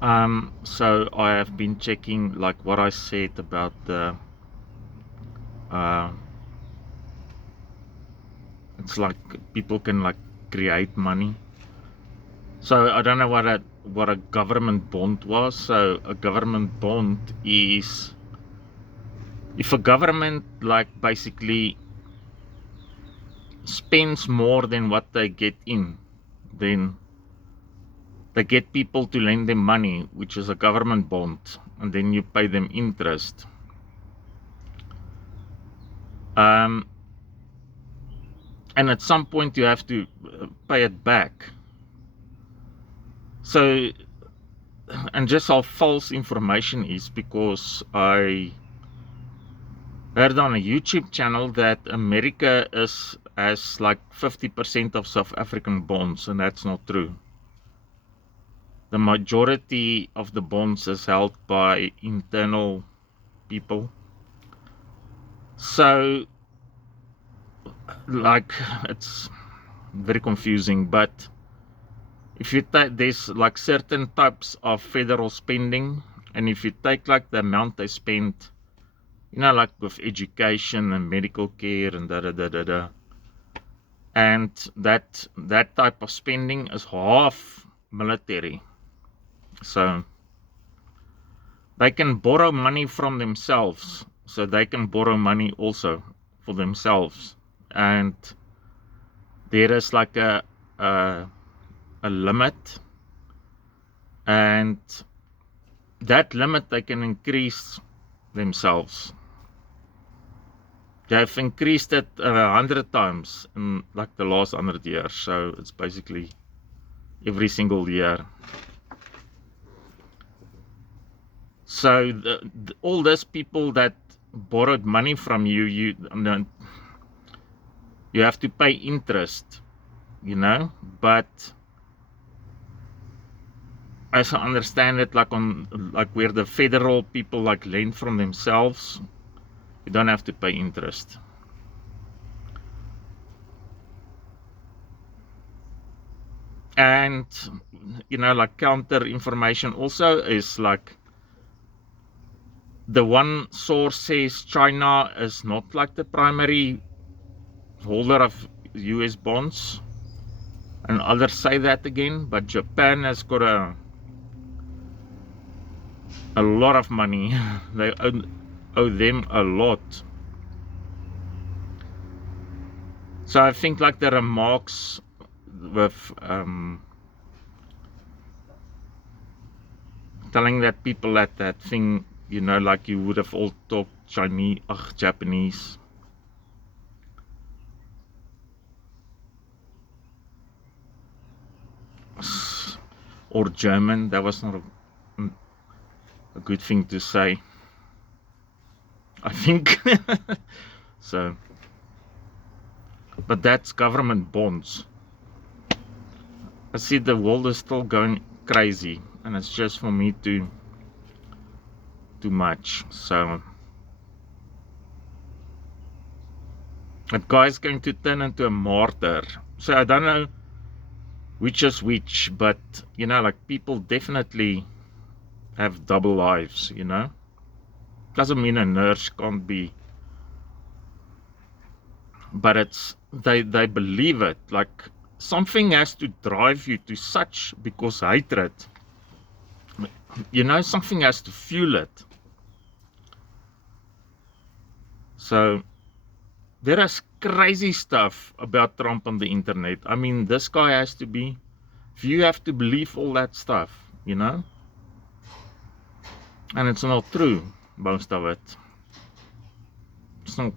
So I have been checking like what I said about the uh it's like people can like create money. So I don't know what a government bond was. So a government bond is if a government like basically spends more than what they get in, then they get people to lend them money, which is a government bond, and then you pay them interest. Um, and at some point you have to pay it back. So, and just how false information is because I heard on a YouTube channel that America has like 50% of South African bonds, and that's not true. The majority of the bonds is held by internal people. So, like, it's very confusing, but if you take there's like certain types of federal spending, and if you take like the amount they spend, you know, like with education and medical care and da, and that type of spending is half military. So they can borrow money from themselves, so they can borrow money also for themselves, and there is like a, a limit, and that limit they can increase themselves. They have increased it 100 times in like the last 100 years, so it's basically every single year. So all those people that borrowed money from you, you have to pay interest, you know. But as I understand it, like on like where the federal people like lend from themselves, you don't have to pay interest. And you know, like counter information also is like the one source says China is not like the primary holder of US bonds, and others say that again, but Japan has got a lot of money. They owe them a lot. So I think like the remarks with telling that people at that thing, you know, like you would have all talked Chinese, Japanese. Or German, that was not a good thing to say, I think. So, but that's government bonds. I see the world is still going crazy, and it's just for me too much. So that guy's going to turn into a martyr. So I don't know which is which, but you know, like people definitely have double lives, you know. Doesn't mean a nurse can't be, but it's they believe it. Like something has to drive you to such because hatred. You know, something has to fuel it. So there is crazy stuff about Trump on the internet. I mean, this guy has to be, if you have to believe all that stuff, you know, and it's not true, most of it. It's not.